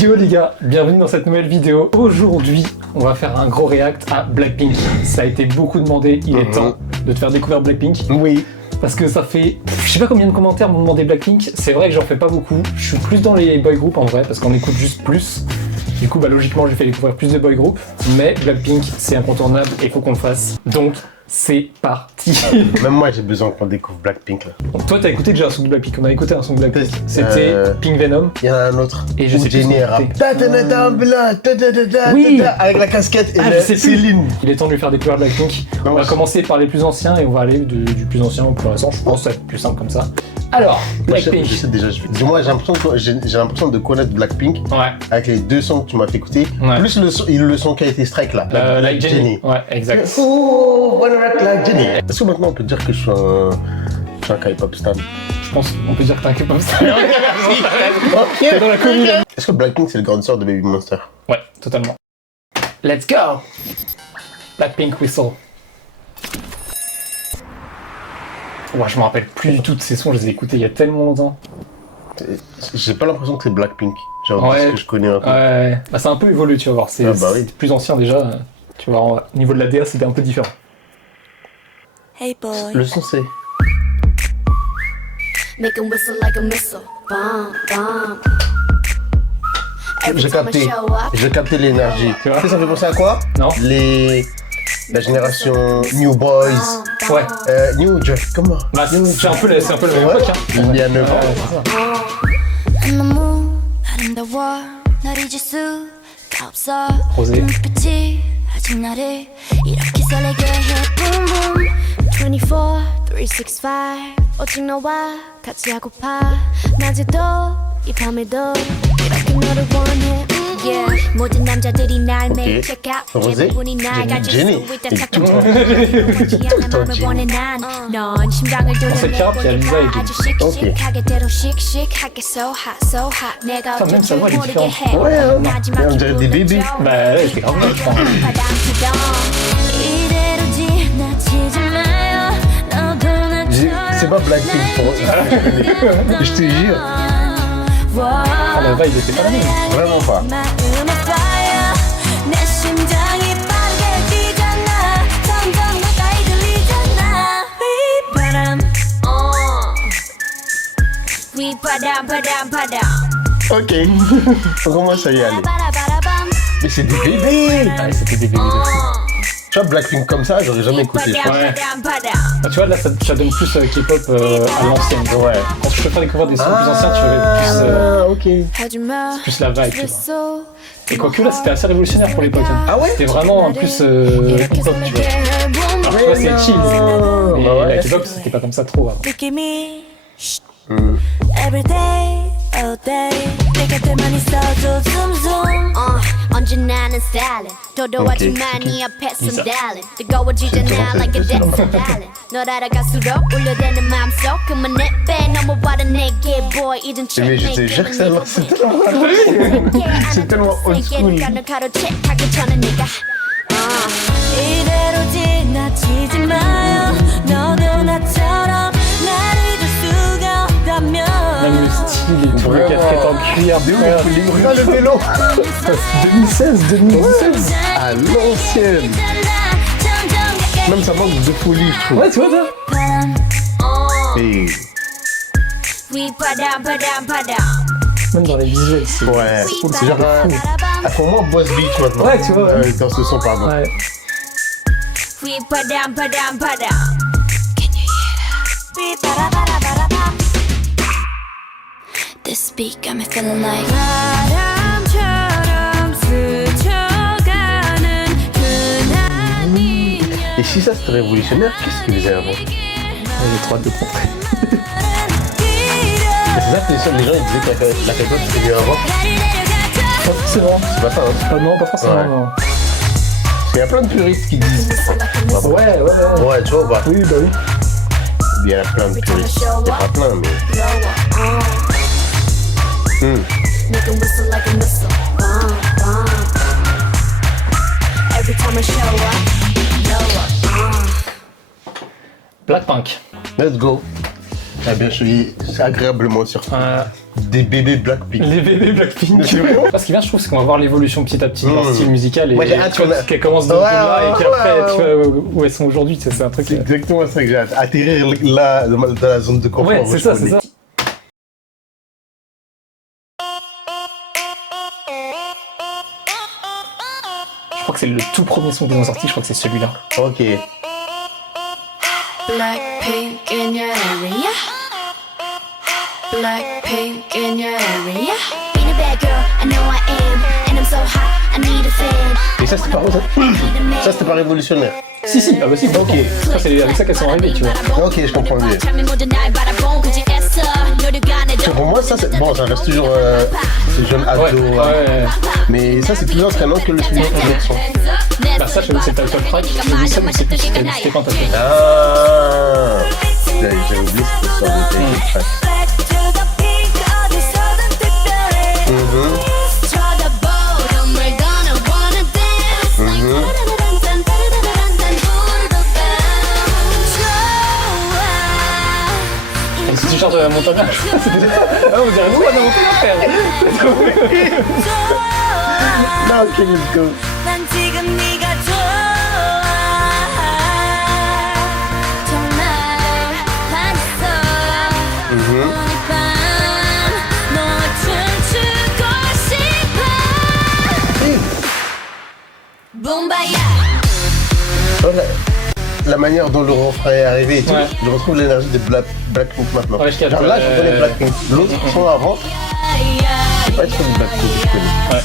Yo les gars, bienvenue dans cette nouvelle vidéo. Aujourd'hui, on va faire un gros react à Blackpink. Ça a été beaucoup demandé, il est temps de te faire découvrir Blackpink. Oui. Parce que ça fait, je sais pas combien de commentaires m'ont demandé Blackpink. C'est vrai que j'en fais pas beaucoup. Je suis plus dans les boy groups en vrai, parce qu'on écoute juste plus. Du coup, logiquement, j'ai fait découvrir plus de boy groups. Mais Blackpink, c'est incontournable et il faut qu'on le fasse. Donc, c'est parti. Même moi, j'ai besoin qu'on découvre Blackpink là. Donc, toi, t'as écouté déjà un son de Blackpink. On a écouté un son de Blackpink. C'était Pink Venom. Il y en a un autre. Et je sais plus Jenny ce que c'était. Oui. Avec la casquette et Céline. Il est temps de lui faire découvrir Blackpink. On va commencer par les plus anciens et on va aller du plus ancien au plus récent. Je pense que ça va être plus simple comme ça. Alors, Blackpink. Je sais déjà, Dis-moi, j'ai l'impression de connaître Blackpink. Ouais. Avec les deux sons que tu m'as fait écouter. Ouais. Plus le son qui a été strike là. Like Jenny. Ouais, exact. Oh, wanna rock like Jenny. Est-ce que maintenant on peut dire que je suis un K-pop stan? Je pense qu'on peut dire que t'es un K-pop star. Ok. T'es dans la commune. Est-ce que Blackpink c'est le grande sœur de Baby Monster? Ouais, totalement. Let's go! Blackpink Whistle. Ouais, je me rappelle plus du tout de ces sons, je les ai écoutés il y a tellement longtemps. J'ai pas l'impression que c'est Blackpink. Genre, Ouais. parce que je connais un peu. Ouais, bah c'est un peu évolué, tu vas voir. C'est bah oui. c'est plus ancien déjà. Tu vas voir, au niveau de la DA, c'était un peu différent. Hey boy, Le son c'est. make 'em whistle like a missile. Bomb, bomb. Every J'ai time I capté. show up, J'ai capté l'énergie. Tu vois? Tu sais, ça me fait penser à quoi? Non? La génération New Boys, Ouais. New Jack, comment? Bah, c'est un peu la même Ouais. époque, hein. Il y a 9 ans. Ouais, c'est ça. 너무 아름다워. 널 잊을 수가 없어. Rosé. 눈빛이 아직 나를 이렇게 설레게 해. Boom boom. 24, 365. 오직 너와 같이 하고파. 낮에도 이 밤에도 이렇게 너를 원해. Yeah, 모든 남자들이 날 매일 check out. Rosé, 대부분이 날 가질 Jenny, 수 있다 et 착각. tout le temps Jenny. 원해 난. 넌 심장을 c'est Pierre, puis il y a Lisa et 아주 Ok. 씩씩하게 대로 씩씩하게 so hot so hot. 내가 Ça, même sa voix, elle est 모르게 différente. 해. Ouais, hein. 마지막 On dirait des bébés. Bah, ouais, c'était grave bien, je crois. 이대로 지나치지 마요. 너도 나처럼 C'est pas Blackpink pour eux. Je te jure. Ah, la vibe était pas la même. Vraiment pas. 마음의 fire. 내 심장이 빠르게 뛰잖아. 점점 가까이 들리잖아. 휘바람. 휘바람 바람 바람. Ok. On commence à y aller. 바라바라밤. Mais c'est des bébés. Ouais, c'était des bébés de fou. Tu vois, Blackpink comme ça, j'aurais jamais écouté. 바람 Ouais. 바람 바람. Bah, tu vois, là, ça donne plus K-pop à l'ancienne. Ouais. Quand tu peux faire découvrir des sons plus anciens, tu verrais ok. 하지마. plus la vibe, tu vois. 그랬어. Et quoique là, c'était assez révolutionnaire pour l'époque. Hein. Ah ouais? C'était vraiment en plus hip-hop, tu vois. Alors, tu vois, c'est chill. Mais Bah ouais. la K-pop, c'était pas comme ça trop avant. 느낌이 Every day, all day 내 곁에만 있어도 zoom zoom 언제나 난 stylin' 도도하지만 네 앞에선 darling 뜨거워지잖아 like a dancing darling 널 알아갈수록 울려대는 맘속 그만해 빼 넘어와라 내게 boy 이젠 Mais je te jure que ça va, c'est tellement old school. 가로채하기 전에 네가 이대로 지나치지 마요 너도 나처럼 날 잊을 수가 없다면 Même le style et tout, les casquettes en cuir, Regarde le vélo. 2016, 2017. À l'ancienne. Même ça manque de folie, je trouve. Ouais, tu vois ça. Et... Même dans les visuels, c'est Ouais. C'est genre un... pour moi, Boss Beach maintenant. Ouais, tu vois, ouais. Dans ce son, pardon. Ouais. This beat got me feeling like Et si ça c'était révolutionnaire, qu'est-ce qu'ils faisaient avant? J'ai trop hâte de montrer. C'est ça que les gens ils disaient que la K-pop c'était mieux avant. Pas forcément. C'est pas ça, hein. Non, pas forcément. Ouais. Non. Parce qu'il y a plein de puristes qui disent. Ouais. Ouais, tu vois, bah. Oui, bah oui. Il y a plein de puristes. Il y a pas plein, mais. make 'em whistle like a missile. Bomb, bomb. Every time I show up, blow up. Blackpink. Let's go. Ah bien, je suis agréablement surpris. Des bébés Blackpink. Les bébés Blackpink. Ce qui est bien, je trouve, c'est qu'on va voir l'évolution petit à petit de leur style musical et Moi, j'ai hâte qu'elles commencent de là et qu'après, tu vois, où elles sont aujourd'hui, c'est un truc. C'est exactement ça que j'ai hâte. Atterrir là, dans la zone de confort. Ouais, c'est ça, c'est ça. Je crois que c'est le tout premier son qu'ils ont sorti, je crois que c'est celui-là. Ok. Blackpink in your area. Blackpink in your area. Being a bad girl, I know I am. And I'm so hot, I need a fan. Et ça, c'était pas ça, c'était pas révolutionnaire. Si, ah bah si, ok. Ça, c'est avec ça qu'elles sont arrivées, tu vois. Ok, je comprends mieux. Pour moi, ça, c'est... Bon, ça reste toujours ces jeunes ados. Ouais. Mais ça, c'est plus ancien que le suivant de l'autre son. Bah ça, je sais que c'était le top track, mais ça, c'est plus, c'était quand t'as fait. Ah, j'ai oublié cette histoire de track. Un petit t-shirt de la montagne. Ah, on dirait nous, on a monté l'affaire. Non, ok, let's go. 난 지금 네가 좋아 정말 반했어 오늘 밤 너와 춤추고 싶어 붐바야 La manière dont le refrain est arrivé et tout, Ouais. je retrouve l'énergie de Blackpink maintenant. Ouais, je capte. Genre là, je connais Blackpink. L'autre son avant, c'est pas trop de Blackpink que je connais. Ouais.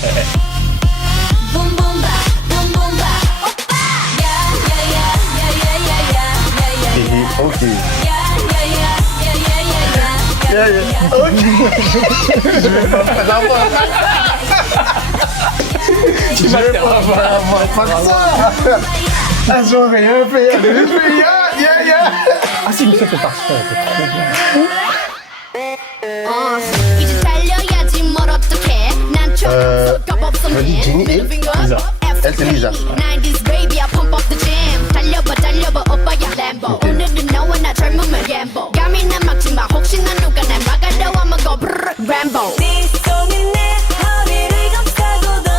붐붐바 붐붐바 오빠 야야야야야야야야야야 Ok. 야야야야야야야야 Ok. Je vais pas faire avoir. Tu vas te faire avoir. Pas ça. Ah, j'aurais rien fait. J'ai juste fait ya. Ah si, mais ça fait partie. Ça fait trop bien. 이제 달려야지 뭘 어떡해 난 촉촉 없어 vas-y, Jenny et Lisa. Elle, c'est Lisa. 90s baby I pump up the jam 달려봐 오빠야 램보 오늘은 너와 나 젊음을 gamble 감히는 막지마 혹시나 누가 날 막아도 I'ma go brrr Rambo 네 손이 내 허리를 감싸고도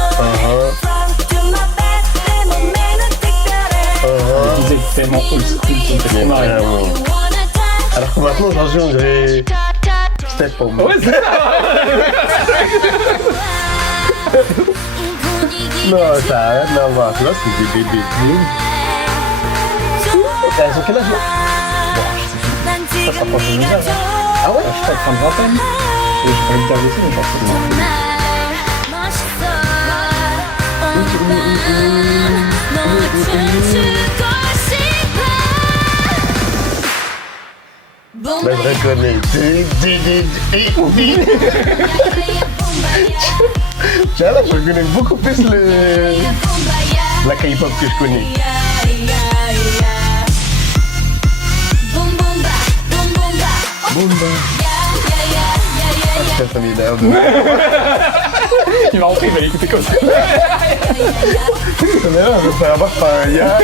Front to my back 내 몸매는 특별해 Ils étaient tellement old school qu'ils me faisaient marrer. You wanna touch Alors que maintenant, j'en joue, on dirait Step on me. Ouais, c'est ça. Non, ça n'a rien à voir. Là, c'est des bébés. Elles ont quel âge là? Ça s'approche de nos âges, Ah ouais? Je crois fin de vingtaine. Et je pourrais le dire aussi, mais je pense que c'est Bah, je reconnais. Tiens, là, je connais beaucoup plus la K-pop que je connais. Boomba. Ah, ça m'énerve. Il va rentrer, il va l'écouter comme ça. Ça m'énerve, je vais faire avoir par un ya.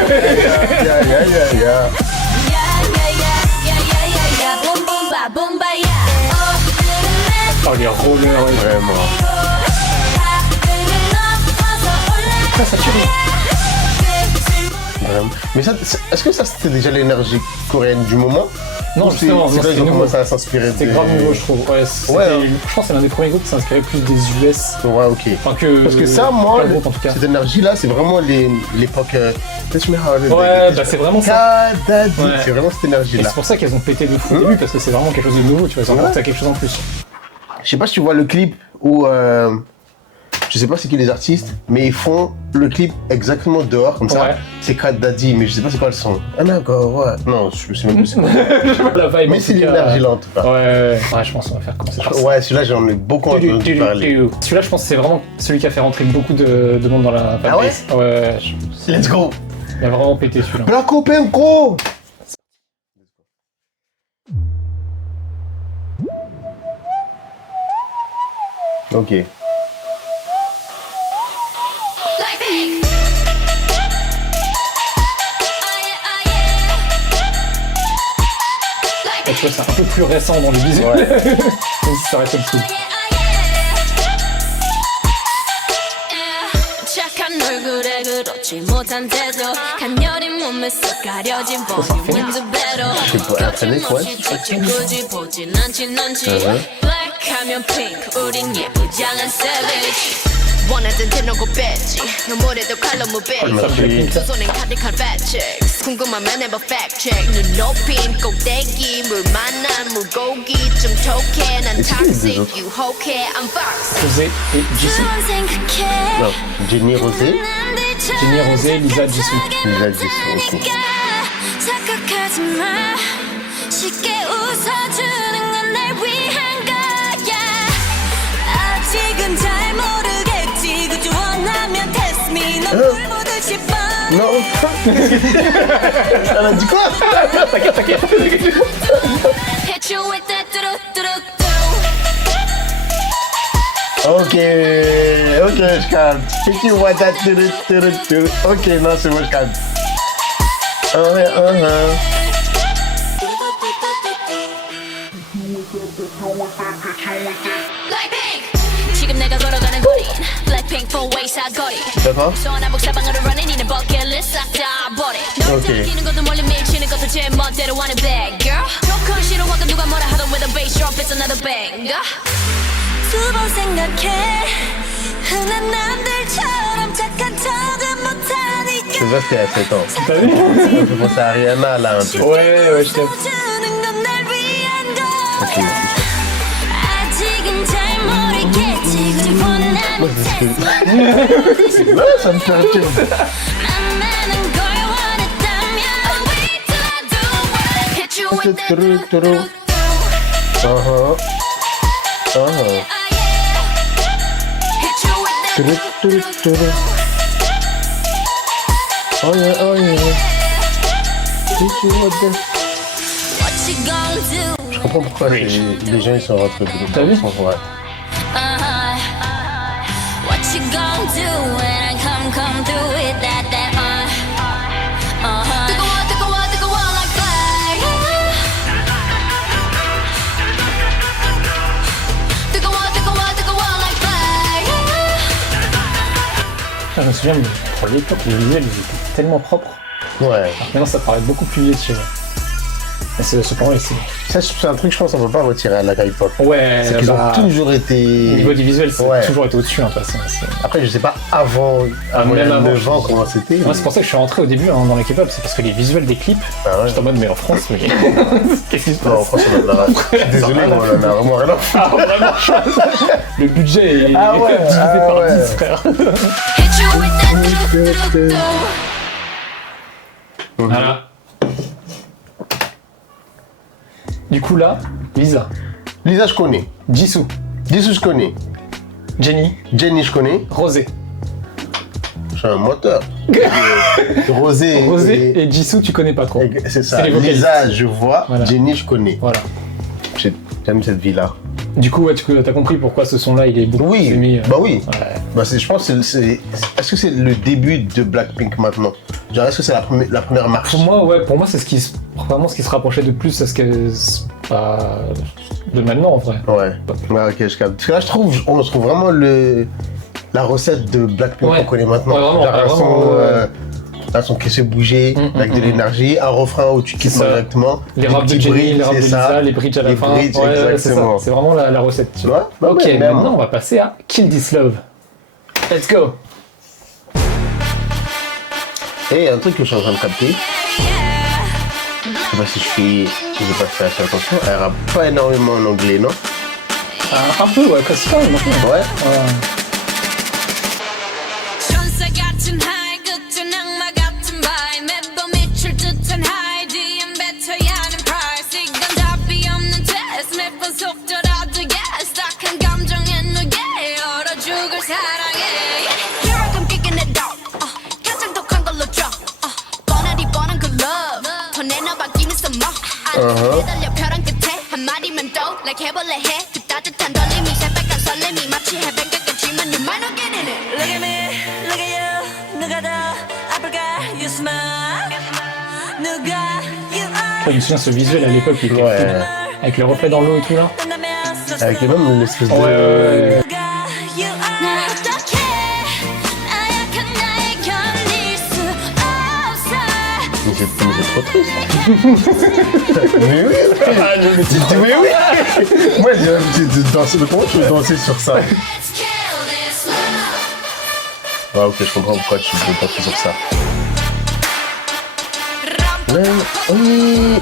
Oh, les rollers, ouais. Vraiment. Très saturé. Vraiment. Mais ça, est-ce que ça c'était déjà l'énergie coréenne du moment? Non, Ou justement, c'est non, là c'était ils ont nouveau. commencé à s'inspirer. C'était grave nouveau, je trouve. Ouais, Ouais, hein. je pense que c'est l'un des premiers groupes qui s'inspirait plus des US. Ouais, ok. Enfin, que. Parce que ça, moi, pas le groupe, en tout cas. cette énergie-là, c'est vraiment l'époque. Touch me hard. Ouais, bah c'est vraiment ça. Kadadi. Ouais. C'est vraiment cette Et énergie-là. c'est pour ça qu'elles ont pété de fou au début, parce que c'est vraiment quelque chose de nouveau, tu vois, ils ont apporté quelque chose en plus. Je sais pas si tu vois le clip où. Je sais pas c'est qui les artistes, mais ils font le clip exactement dehors, comme ça. Ouais. C'est Kadadi, mais je sais pas c'est quoi le son. Ah d'accord, ouais. Non, je sais même plus c'est quoi. La vibe, Mais en c'est tout cas. l'énergie là en tout cas. Ouais, je pense qu'on va faire comme ça. Ouais, celui-là j'en ai beaucoup entendu parler. Celui-là, je pense que c'est vraiment celui qui a fait rentrer beaucoup de monde dans la Ah ouais? fanbase. Ouais, Let's go. il a vraiment pété celui-là. Black Open Pro. Ok. Je trouvais ça un peu plus récent dans les visuels. Ouais. Même si ça reste cool. 착한 얼굴에 그렇지 못한 태도 간녀린 몸에 쏙 가려진 볼륨은 두 배로 거침없이 지치 굳이 보진 않진 않지 블랙하면 핑크 우린 예쁘장한 savage 원하던 대놓고 뺐지 너무래도 칼로 무배 두 손엔 카드칼 배치 궁금하면 해봐 fact check 눈 높인 꼭대기 물 만난 물고기 좀 톡해 난 toxic 유혹해 I'm fox Rosé et Jisoo. Non, Jenny Rosé. Jenny Rosé, Lisa Jisoo. Lisa Jisoo, ok. 착각하지 마 쉽게 웃어주는 건 날 위한 거야 아직은 잘 모르겠지 그저 원하면 test me 넌 물보듯 싶어 Non. Elle a dit quoi? T'inquiète. Hit you with that do-do-do-do. Ok, je calme. Qu'est-ce que tu vois ta Ok, non, c'est bon, je calme. Blackpink 지금 내가 걸어가는 거리 Blackpink for way 사거리 D'accord. 소원한 복사방으로 running 이는 버킷리스트 싹다 버려 널 Okay. 당기는 것도 멀리 밀치는 것도 제 멋대로 하는 bad girl 조금 싫어하고 누가 뭐라 하던 with a bass drop it's another banger 두 번 생각해 흔한 남들처럼 착한 척은 못하니까 C'est ça, c'était à 7 ans. T'as vu? Je pense à Ariana là un peu. Ouais, je t'aime. 주는 건 날 위한 거 Ok. 아직은 잘 모르겠지 그저 원하는 test Non, ça me perturbe. 만나는 걸 원했다면 we do it hit you with that do-do-do-do. Hit you with that Oh yeah. what you gonna do Je comprends pourquoi les gens ils sont rentrés dedans. T'as vu? Ouais. What you gonna do when I come through with that 뜨거워 like fire 뜨거워 like fire Je me souviens, mais pour l'époque, les visuels ils étaient tellement propres. Ouais. Maintenant, ça paraît beaucoup plus vicieux. Mais cependant, ici. Ça, c'est un truc, je pense, qu'on peut pas retirer à la K-pop. Ouais, C'est qu'ils ont toujours Au été. niveau du visuel, c'est Ouais. toujours été au-dessus, hein, de toute façon. Après, je sais pas avant même il y a avant, 9 ans comment c'était. Moi, c'est pour ça que je suis rentré au début dans les K-pop, c'est parce que les visuels des clips, Ah ouais. j'étais en mode, mais en France, mais qu'est-ce qui se Non, en passe? France, on en a. Désolé, mais on en a vraiment rien à foutre. Ah, vraiment. Le budget est Ah ouais, divisé ah par ouais. 10, frère. Hit you with that do-do-do. Voilà. Du coup, là, Lisa, Lisa, je connais. Jisoo, Jisoo, je connais. Jenny, Jenny, je connais. Rosé. Je suis un moteur. Rosé. Rosé et Jisoo, tu connais pas trop. C'est ça. C'est les vocalistes. Lisa, je vois. Voilà. Jenny, je connais. Voilà. J'aime cette vie-là. Du coup, ouais, tu as compris pourquoi ce son-là, il est beaucoup Oui, plus aimé. bah oui. Ouais. Bah je pense que est-ce que c'est le début de Blackpink maintenant? Genre, est-ce que c'est la première marche? Pour moi, c'est vraiment ce qui se rapprochait de plus à ce qu'elle de maintenant en vrai. Ouais. Ok, je capte. Parce que là, on trouve vraiment la recette de Blackpink Ouais. qu'on connaît maintenant. Ouais, vraiment, Genre, un son qui se bouger, avec de l'énergie, un refrain où tu kiffes C'est ça. directement. Les des raps de petits Jenny, bridges, les raps de c'est ça. Lisa, les bridges à la Les fin. bridges, Ouais, c'est ça. exactement. C'est vraiment la recette. Tu vois. Ouais, bah Ok, ouais, maintenant même. on va passer à Kill This Love. Let's go. Et un truc que je suis en train de capter, je sais pas si j'ai pas fait assez attention, elle rappe pas énormément en anglais, non? Un peu, ouais, presque quand même. maintenant. Ouais. 천사 같은 하이 끝은 악마 같은 바이 매번 미칠 듯한 하이 DM 뱉어야 하는 price 이건 답이 없는 test 매번 속더라도 yes 딱한 감정에 누게 얼어 죽을 사랑해 Here I come kicking it out 가장 독한 걸로 drop 뻔하디 뻔한 그 love 더 내놔봐 give me some more 매달려 벼랑 끝에 한마디만 더 like 해볼래 해 그 따뜻한 떨림이 새빨간 설렘이 마치 해변가겠지만 you might not get in it Look at me, look at you 누가 더 아플까 you smile 누가 you are Je me souviens ce visuel à l'époque, il était Ouais. fou. Avec le reflet dans l'eau et tout là. Avec même l'espèce de... Ouais. Mais c'est trop triste. Mais oui, mais oui. Moi, j'ai l'habitude de danser. Mais comment tu veux danser sur ça? Ah ok, je comprends pourquoi tu veux danser sur ça. Oui.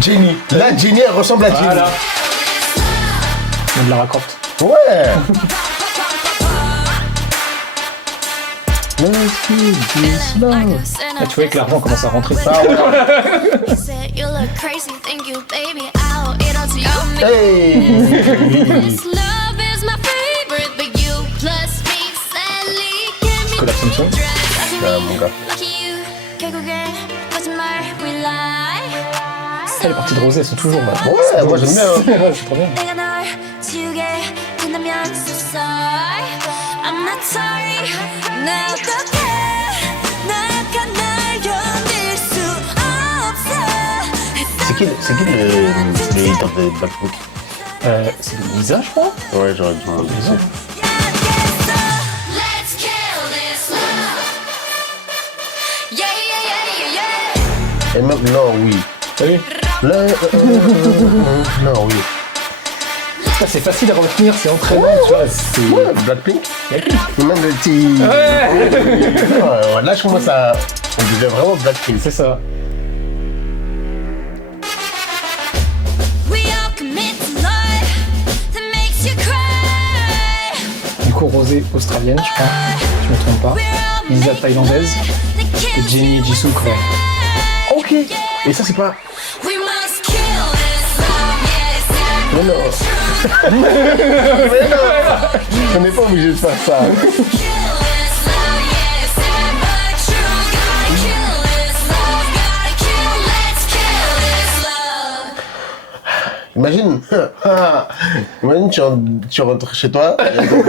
Jenny. Là, Jenny, elle ressemble à Jenny. Voilà. On de la Croft. Ouais. Là, tu vois que l'argent commence à rentrer. Ah ouais. Hey. Collab Samsung. Ah, mon gars. Les parties de rosé, elles sont toujours là. Ouais, moi j'aime bien. Hein. C'est trop bien. C'est qui le leader de Blackpink? C'est Lisa, je crois. Ouais, j'aurais dû demander ça. Et même, non, oui. T'as vu? Non, oui. Ça, c'est facile à retenir, c'est entraînant, tu vois. C'est... Ouais, Blackpink. Blackpink. Même le petit... Ouais, là, je commence à... On devient vraiment Blackpink. C'est ça. Du coup, rosé australienne, je crois. Je me trompe pas. Lisa thaïlandaise. Et Jenny et Jisoo coréenne. Ok. Et ça, c'est pas... Mais non. Mais non. On n'est pas obligé de faire ça. Imagine, tu rentres chez toi, elle écoute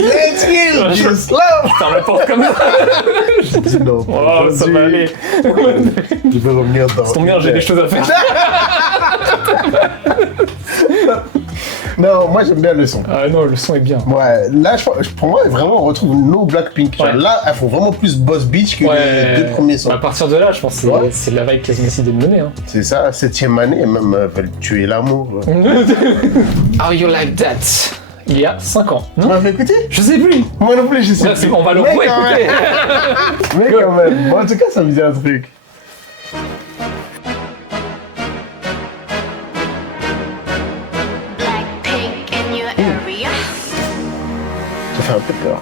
Let's Kill This Love. T'en réponds comme ça. Je dis non, Oh, ça va aller. Je veux revenir dans... C'est ton bien, j'ai des choses à faire. Non, moi j'aime bien le son. Ah non, le son est bien. Ouais, là, pour moi, vraiment, on retrouve nos Blackpink. Genre, Ouais. là, elles font vraiment plus Boss Beach que les deux premiers sons. À partir de là, je pense que Ouais. c'est la vibe qu'elles ont décidé de mener. Hein. C'est ça, 7ème année, et même veulent tuer l'amour. Are You Like That? Il y a 5 ans. Tu Non, m'as fait écouter? je sais plus. Moi non plus, je sais Ouais, plus. c'est bon, on va le Mais quand réécouter. même. Mais quand même. Bon, en tout cas, ça me dit un truc. Ça fait un peu peur.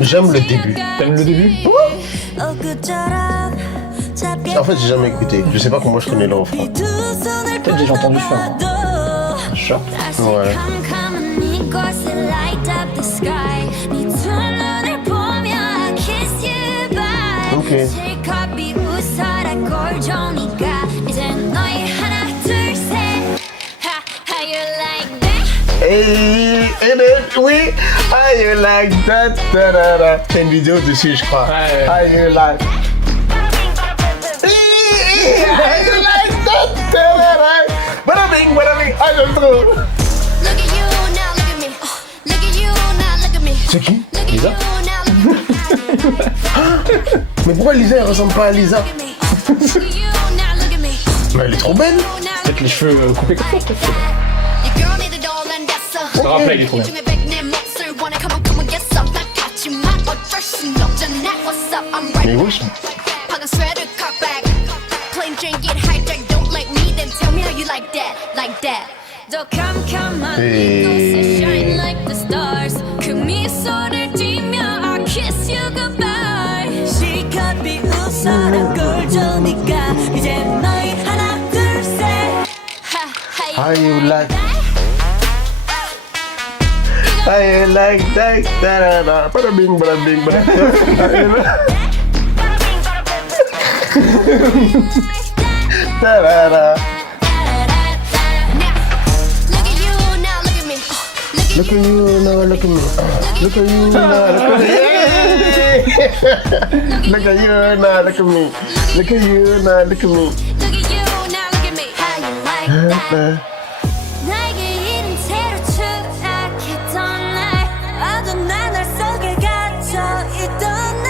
J'aime le début. T'aimes le début? En fait, j'ai jamais écouté. Je sais pas comment je connais le refrain. Peut-être j'ai déjà entendu faire un chat. Ouais. Ok. Et oui, how you like that, da, da, da. C'est une vidéo dessus, je crois. Ouais. How you like. How you like that, da, da, da. Bada bing, ah, j'aime trop. C'est qui? Lisa? Mais pourquoi Lisa, elle ressemble pas à Lisa? Mais elle est trop belle. Peut-être les cheveux coupés comme ça, peut-être. Ce rap là, il est trop bien. Mais oui, how you like. How you like that, da, da, da. Bada bing, bada bing, bada. Da, da, da. Look at you, now look at me. Look at you, now look at me. Look at you, now look at me. Look at you, now look at me. Look at you, now look at me. How you like that? 나에게 이른 채로 추락했던 날 어둠한 날 속에 갇혀 있던 날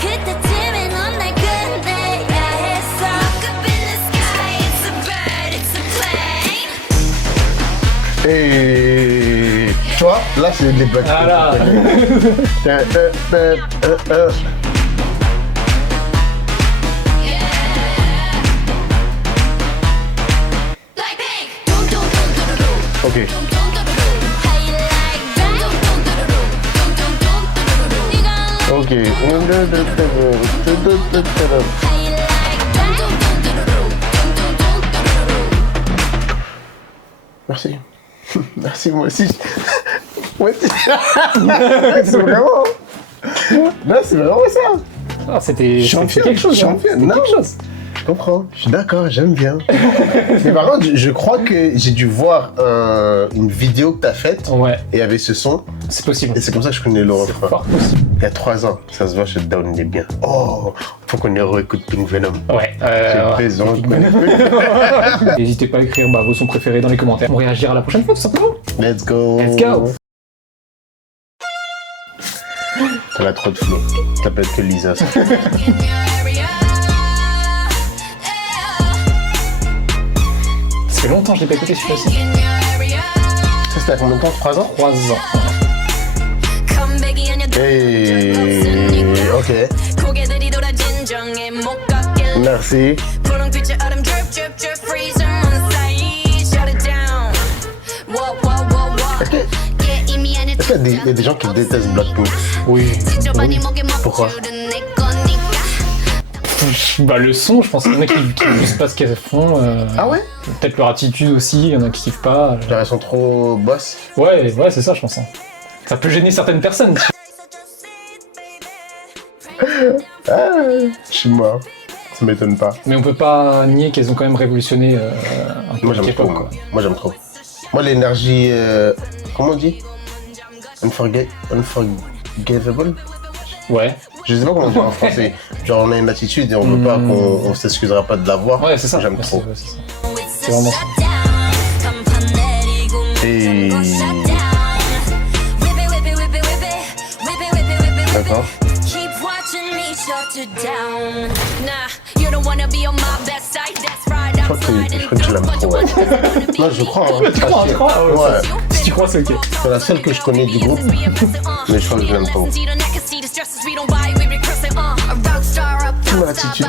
그때쯤에 넌 날 끝내야 했어 Look up in the sky, it's a bird, it's a plane Et tu vois, là c'est des blagues. Voilà. Like pink Dum dum dum dum dum dum Ok. dum dum dum dum How you like that? Dum dum dum dum dum dum dum dum 네가 Ok. How you like that? Dum dum dum dum dum dum Merci. Merci, moi aussi. Moi aussi. C'est vraiment. Non, c'est vraiment ça. Ah, c'était Champion, quelque chose. hein. champion. C'était Non. quelque chose. Je comprends. Je suis d'accord, j'aime bien. Mais par contre, je crois que j'ai dû voir une vidéo que t'as faite Ouais, et avec ce son. c'est possible. Et c'est comme ça que je connais le C'est refrain. fort possible. Il y a 3 ans, ça se voit, Shutdown, il est bien. Oh, faut qu'on y réécoute Pink Venom. Ouais. J'ai besoin de N'hésitez pas à écrire vos sons préférés dans les commentaires. On réagira la prochaine fois, tout simplement. Let's go. Let's go. Elle a trop de flow. T'appelles que Lisa. Ça. in your area Ça fait longtemps que je l'ai pas écouté celui-là aussi. in your area Ça, c'était à combien de temps? 3 ans? 3 ans. Come begging on your Hey, ok. 고개들이 돌아 진정해 못 걷길 Merci. 분홍빛의 얼음 drip drip drip freeze on the side shut it down whoa whoa whoa whoa yeah 이미 안에 Est-ce qu'il y a des gens qui détestent Blackpink? Oui. 지저분이 목에 Pourquoi? 먹주는 내 거니까 Bah le son, je pense qu'il y en a qui kiffent pas ce qu'elles font. Ah ouais? Peut-être leur attitude aussi, il y en a qui kiffent pas. Genre, elles sont trop boss. Ouais, c'est ça, je pense. Hein. Ça peut gêner certaines personnes. Ah, je suis mort. Ça m'étonne pas. Mais on peut pas nier qu'elles ont quand même révolutionné un peu Moi, le j'aime trop. K-pop. Moi, Quoi. Moi, j'aime trop. Moi, l'énergie. Comment on dit? Unforgivable? Ouais, Je sais pas comment dire en français. Genre, on a une attitude et on veut pas qu'on s'excusera pas de l'avoir. ouais, c'est ça. J'aime Ouais, trop. c'est ça. C'est vraiment ça. 간판 내리고 Hey. D'accord. Keep watching me shut it down. Nah, you don't wanna be on my best side. That's right. Je crois que tu l'aimes trop. Ouais. Non, je crois. Hein. Tu crois, tu crois? Ah ouais, Ouais. Si tu crois, c'est ok. C'est la seule que je connais du groupe. Mais je crois que je l'aime trop. Mon attitude.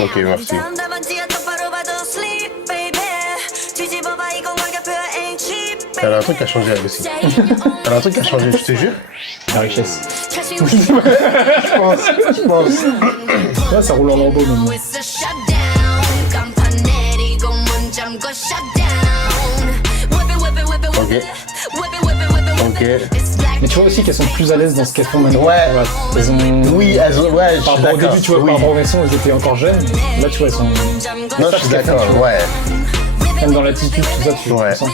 Ok, merci. Elle a un truc qui a changé elle aussi. Elle a un truc qui a changé, je te jure. La richesse. Je pense. Là, ça roule en lambeau maintenant. Ok. Ok. Mais tu vois aussi qu'elles sont plus à l'aise dans ce qu'elles font maintenant. Ouais. Elles ont... Oui, elles ont. Ouais, je Par suis rapport au d'accord. début, tu vois, Oui. par rapport au son, elles étaient encore jeunes. Là, tu vois, elles sont... Non, je suis d'accord, ouais. Même dans l'attitude, tout ça, tu Ouais. sens.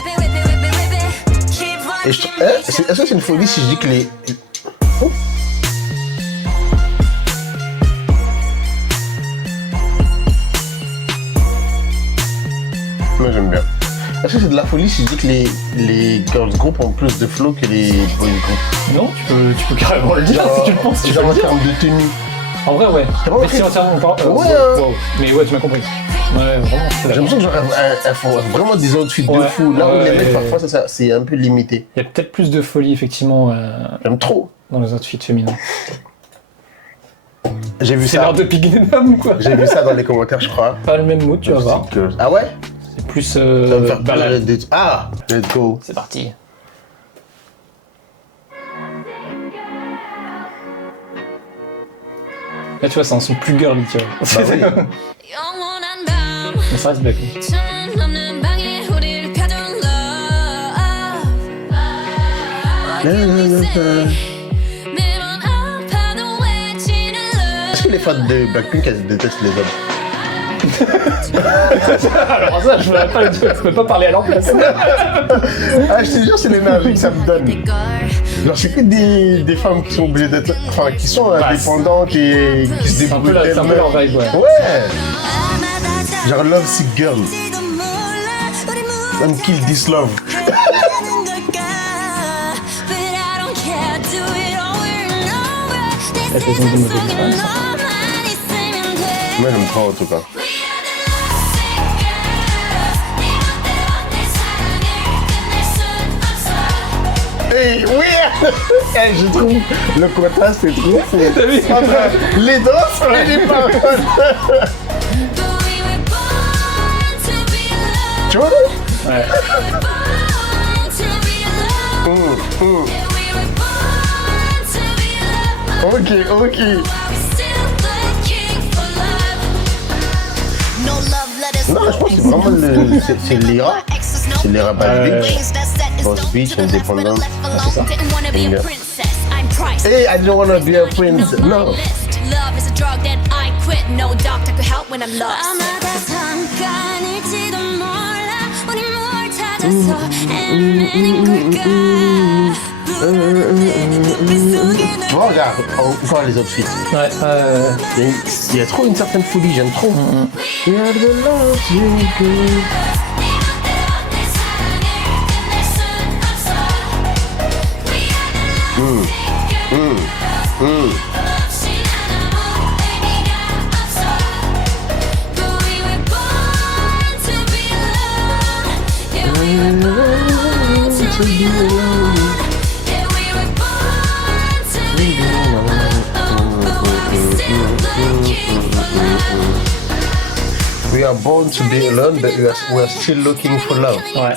Et est-ce que c'est une folie si je dis que les. Oh. Moi j'aime bien. Est-ce que c'est de la folie si je dis que les girls group ont plus de flow que les boys group? Non, tu peux carrément le dire si tu le penses. Tu peux Genre le en dire. termes de tenue. En vrai, ouais. vraiment Mais si pris- entièrement on parle. Ouais, wow. Mais ouais, tu m'as compris. Ouais, vraiment. je suis J'ai d'accord. l'impression que genre, elles font vraiment des outfits de Ouais, fou. Là où les ouais. mecs parfois c'est un peu limité. Il y a peut-être plus de folie, effectivement, J'aime trop. dans les outfits féminins. J'ai vu C'est ça. l'heure de Pig Venom, quoi. J'ai vu ça dans les commentaires, je crois. Pas le même mood, tu vas voir. Ah ouais? C'est plus Ça va me faire balade. des... Ah! Let's go. C'est parti. Là, tu vois, c'est un son plus girly, tu vois. Bah oui. Mais ça reste black. que les fans de Blackpink, elles détestent les hommes? Alors ça, je peux pas parler à leur place. Ah, je te jure, c'est l'énergie que ça me donne. Genre, c'est que des femmes qui sont obligées d'être... Enfin, qui sont indépendantes et qui se C'est un peu débrouillent leur vibe, ouais. Ouais. Genre Love Sick Girl. And Kill This Love. Moi, j'aime trop en tout cas. Hey, oui. Hey, je trouve le contraste c'est trop fou. Entre les danses et les paroles. Tu vois? Ouais. Ok. Non, je pense que c'est vraiment c'est l'IRA. C'est l'IRA Bad Boss Beach, Independent. Hey, I don't wanna be a prince. No. Love is a drug that I quit. No doctor could help when I'm lost. 아마도 잠깐일지도 몰라. 우리 뭘 찾아서 헤매는 걸까? Tu vois, regarde, encore les autres filles. Ouais, Il y a trop une certaine folie, j'aime trop. We are the love seekers. We are born to be alone, but we are still looking for love. ouais.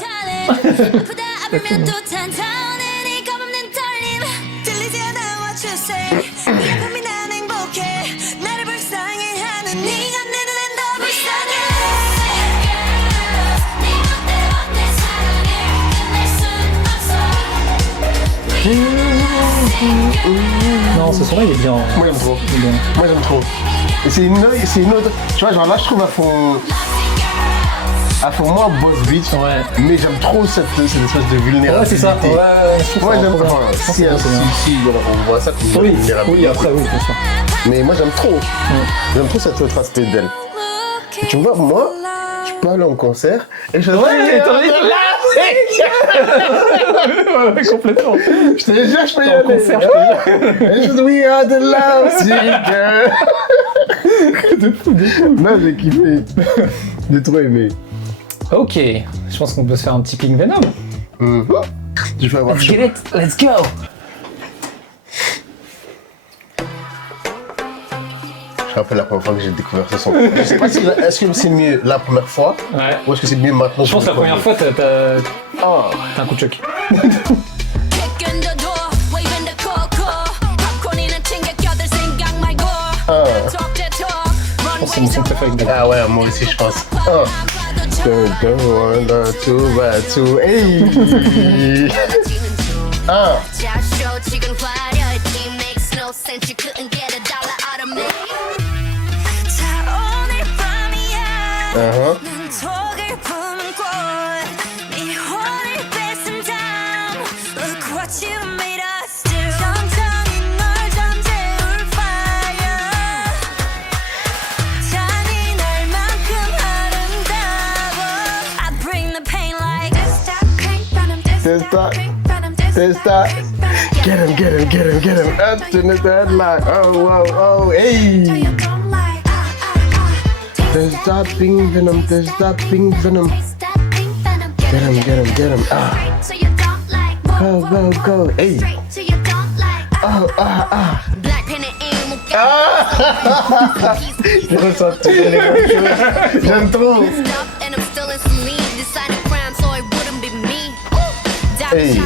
Non, ce son-là, il est bien. Moi, j'aime trop. Il est bien. Moi, j'aime trop. Et c'est une autre. Tu vois, genre là, je trouve à fond moins Boss Beach. Ouais. Mais j'aime trop cette espèce de vulnérabilité. Ouais, c'est ça. Ouais, je trouve Moi, ça j'aime trop bien. trop. Si, voilà, on voit ça comme une Oui, vulnérabilité. après, oui, bien sûr. Mais moi, j'aime trop. J'aime trop cette autre aspect d'elle. Et tu vois, moi, je peux aller en concert et je Ouais, t'as envie de ouais, complètement. Je te jure, je peux y En aller. concert, Et je dis, we are the love seekers. De fou. Non, j'ai kiffé. J'ai trop aimé. Ok, je pense qu'on peut se faire un petit Pink Venom. Je vais avoir Let's chaud. get it, let's go. Je me rappelle la première fois que j'ai découvert ce son. Je sais pas si est-ce que c'est mieux la première fois Ouais. ou est-ce que c'est mieux maintenant. Je pense que la première fois, t'as un coup de choc. Je pense que c'est mon son préféré avec Black. Ah ouais, moi aussi je pense. Hey. Testa. Get him. Up to the deadline. Oh, hey. Testa Pink Venom. Get him. Ah. Go. Hey. J'ai ressenti j'aime trop. Hey.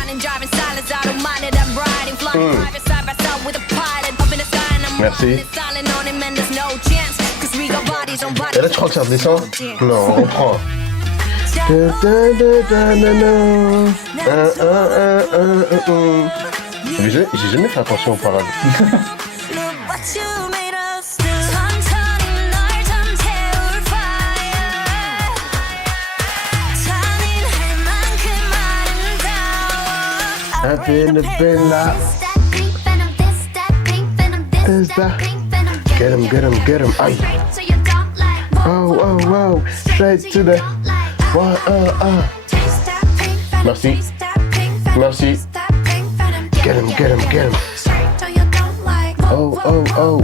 Merci. Et là, tu crois que ça redescend? Non, on reprend. J'ai jamais fait attention aux paroles. Up in the Bella. Get him. Aïe. Oh. Straight to the. Merci. Get him. Oh.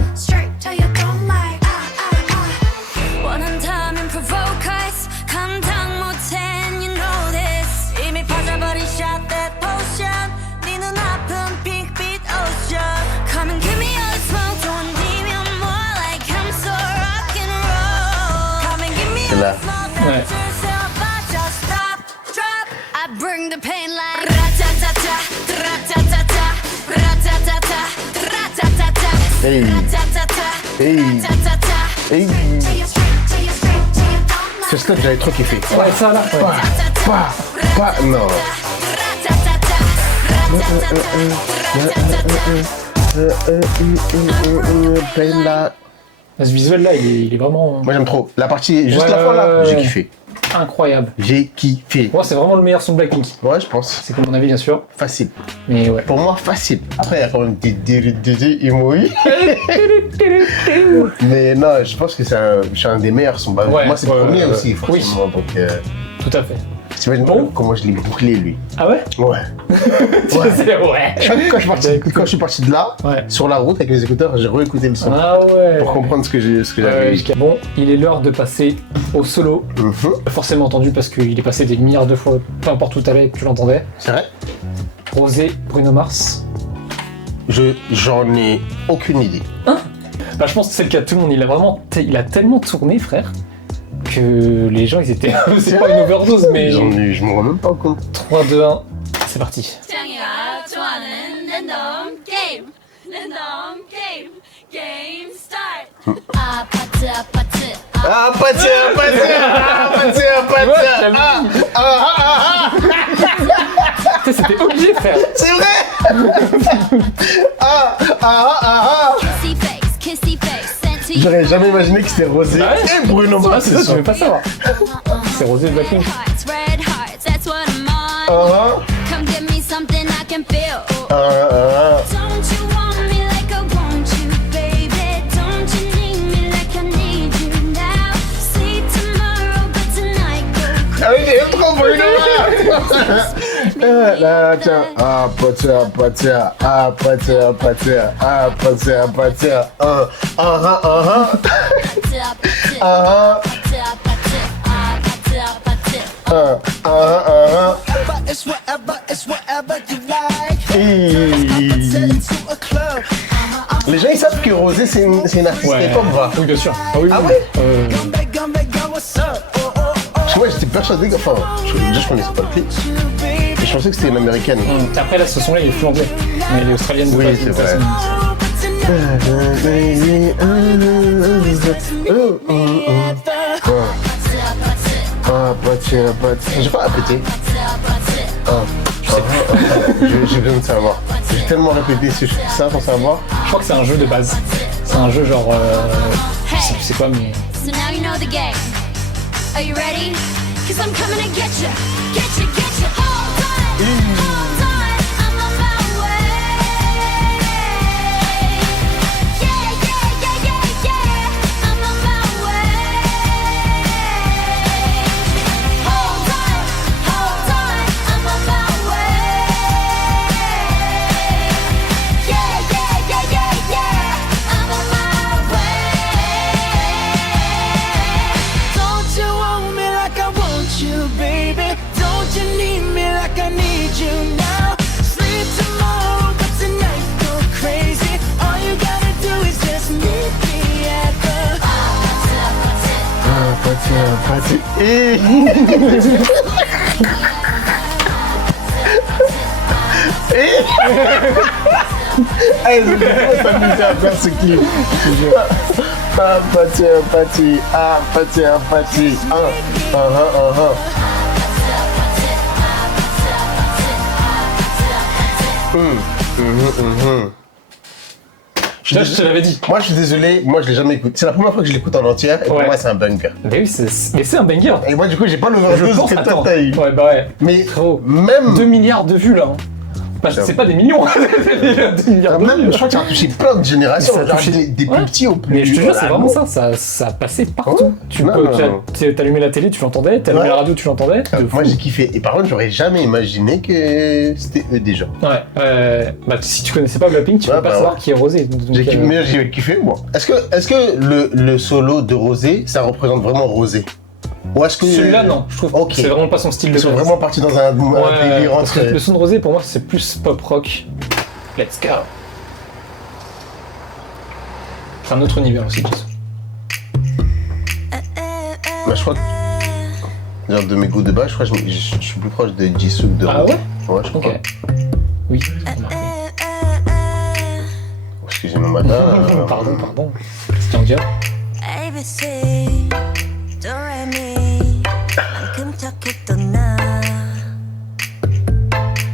원한다면 provoke us 감당 못해 and you know this 이미 빠져버린 shot that potion 네 눈앞은 핑크빛 ocean Come and give me all the smoke don't need me more like I'm so rock and roll Come and give me all the smoke Ouais. just stop drop I bring the pain like ra-ta-ta-ta ra-ta-ta-ta ra-ta-ta-ta ra-ta-ta-ta Hey. ra-ta-ta-ta Hey. ra-ta-ta-ta Hey. Ce stuff, j'avais trop kiffé. Ouais, ça là. Ouais. Pas, non. Bella. Ce visuel là, il est vraiment Moi j'aime trop. La partie juste Ouais, la fin là, ouais, j'ai ouais. kiffé. incroyable. J'ai kiffé. Moi, c'est vraiment le meilleur son de Blackpink. Ouais, je pense. C'est comme mon avis, bien sûr. Facile. Mais ouais. Pour moi, facile. Après, il y a quand même des émois. Mais non, je pense que c'est un des meilleurs sons. Bah, Ouais, moi, c'est le ouais, premier ouais, aussi, ouais. forcément. Donc, Tout à fait. t'imagines Bon. comment je l'ai bouclé, lui. Ah ouais? Ouais. Ouais. Quand je suis parti de là, Ouais. sur la route avec mes écouteurs, j'ai réécouté le son Ah ouais. pour comprendre ce que j'avais dit. Bon, il est l'heure de passer au solo. Mhm. Forcément entendu parce qu'il est passé des milliards de fois, peu importe où t'allais, tu l'entendais. C'est vrai? Rosé, Bruno Mars. J'en ai aucune idée. Bah, je pense que c'est le cas de tout le monde. Il a tellement tourné, frère, que les gens, ils étaient. C'est pas une overdose, mais. Je m'en rends même pas compte. 3, 2, 1, c'est parti. 짱이가 좋아하는 랜덤 게임 랜덤 게임 게임 스타트 아파트 Ah, Ça, c'était obligé, frère. C'est vrai. kissy face sent to you J'aurais jamais imaginé que c'était Rosé Ah ouais. et Bruno Ah, Mars. c'est ça, tu veux pas savoir. C'est Rosé de Blackpink. red hearts that's what I'm on come give me something I can feel don't you want me like I want you baby don't you need me like I need you now see tomorrow but tonight go crazy Ah oui, j'ai trop Bruno Mars. Là, tiens. It's whatever you like. Hey. Send it to a club. Les gens ils savent que Rosé c'est une artiste hip-hop, va. Oui, bien sûr. Ah oui, Ah oui. ouais? Come back, what's up? Parce que moi j'étais persuadé que. Enfin, je connaissais pas le clip. Et je pensais que c'était une américaine. Après, là, ce son-là, il est plus anglais. Mais il est australienne de Oui, base, c'est de toute vrai. façon. J'ai pas répété. J'ai besoin de savoir. J'ai tellement répété ça sans savoir. Je crois que c'est un jeu de base. C'est un jeu genre. Je sais plus c'est quoi, mais. So now you know the game. Are you ready? Cause I'm coming to get you. Get you. Hold on, I'm on my way. Yeah. I'm on my way. Hold on, I'm on my way. Yeah. I'm on my way. Don't you want me like I want you, baby? Don't you need me like I need you now? Sleep tomorrow, but tonight go crazy. All you gotta do is just meet me at the. Hey, c'est trop s'amuser à faire ce clip. Pati. Je te l'avais dit. Moi je suis désolé, moi je l'ai jamais écouté. C'est la première fois que je l'écoute en entière et pour Ouais. moi c'est un banger. Mais oui, mais c'est un banger. Et moi du coup j'ai pas Je l'overdose pense, que toi attends. t'as eu. Ouais, bah ouais. Mais Frérot, même 2 milliards de vues là. Hein. Bah, c'est pas des millions. Même, je crois que ça a touché plein de générations. Ça a Genre touché- des plus petits au plus. Mais je te jure, c'est voilà, vraiment non. ça a passé partout. Ouais. Tu Non, peux, non. t'allumais la télé, tu l'entendais, t'allumais Ouais. la radio, tu l'entendais. De Moi fou. j'ai kiffé. Et par contre, j'aurais jamais imaginé que c'était eux déjà. Ouais, bah si tu connaissais pas Blackpink, tu Ouais, peux pas bah savoir ouais. qui est Rosé. Donc, Mais j'ai kiffé moi. Est-ce que le solo de Rosé, ça représente vraiment Rosé? Ou est-ce que. Celui-là, non, je trouve Ok. que c'est vraiment pas son style de Ils sont base. vraiment partis dans un Ouais, délire parce que entre. le son de Rosé, pour moi, c'est plus pop rock. Let's go. C'est un autre univers aussi, Jisoo. Bah, je crois que. Genre de mes goûts de base, je crois que je suis plus proche de Jisoo que de Ah Rosé. ouais Ouais, je crois. Ok. Oui, j'ai remarqué. Excusez-moi, madame. Pardon. C'était en diable. ABC 도레미 큼적했던 나